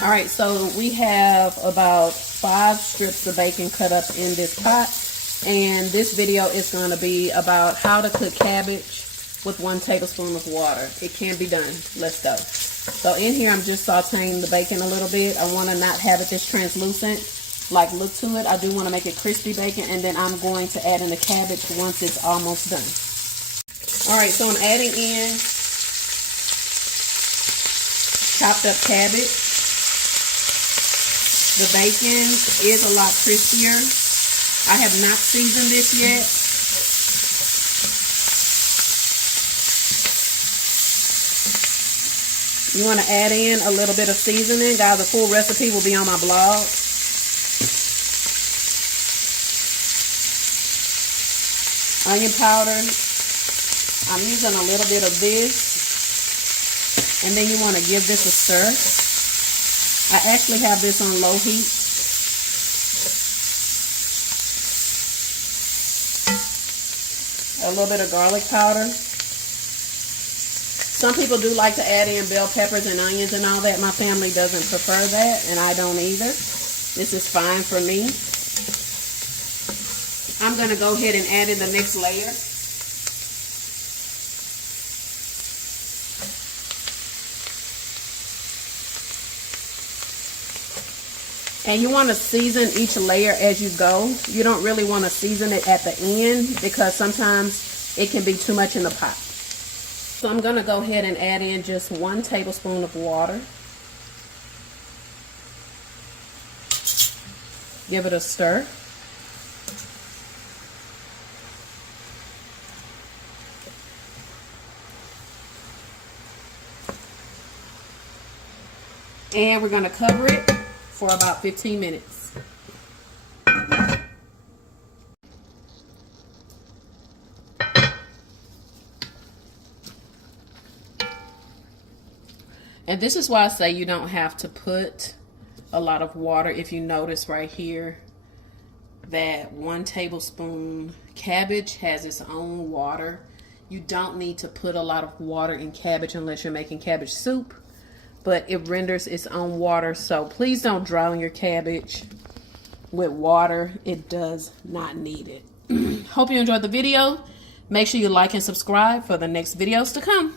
All right, so we have about 5 strips of bacon cut up in this pot, and this video is going to be about how to cook cabbage with 1 tablespoon of water. It can be done. Let's go. So in here, I'm just sauteing the bacon a little bit. I want to not have it this translucent, like look to it. I do want to make it crispy bacon, and then I'm going to add in the cabbage once it's almost done. All right, so I'm adding in chopped up cabbage. The bacon is a lot crispier. I have not seasoned this yet. You want to add in a little bit of seasoning. Guys, the full recipe will be on my blog. Onion powder. I'm using a little bit of this. And then you want to give this a stir. I actually have this on low heat. A little bit of garlic powder. Some people do like to add in bell peppers and onions and all that. My family doesn't prefer that, and I don't either. This is fine for me. I'm going to go ahead and add in the next layer. And you want to season each layer as you go. You don't really want to season it at the end because sometimes it can be too much in the pot. So I'm going to go ahead and add in just 1 tablespoon of water. Give it a stir. And we're going to cover it for about 15 minutes. And this is why I say you don't have to put a lot of water. If you notice right here that 1 tablespoon cabbage has its own water. You don't need to put a lot of water in cabbage unless you're making cabbage soup. But it renders its own water, so please don't drown your cabbage with water. It does not need it. Hope you enjoyed the video. Make sure you like and subscribe for the next videos to come.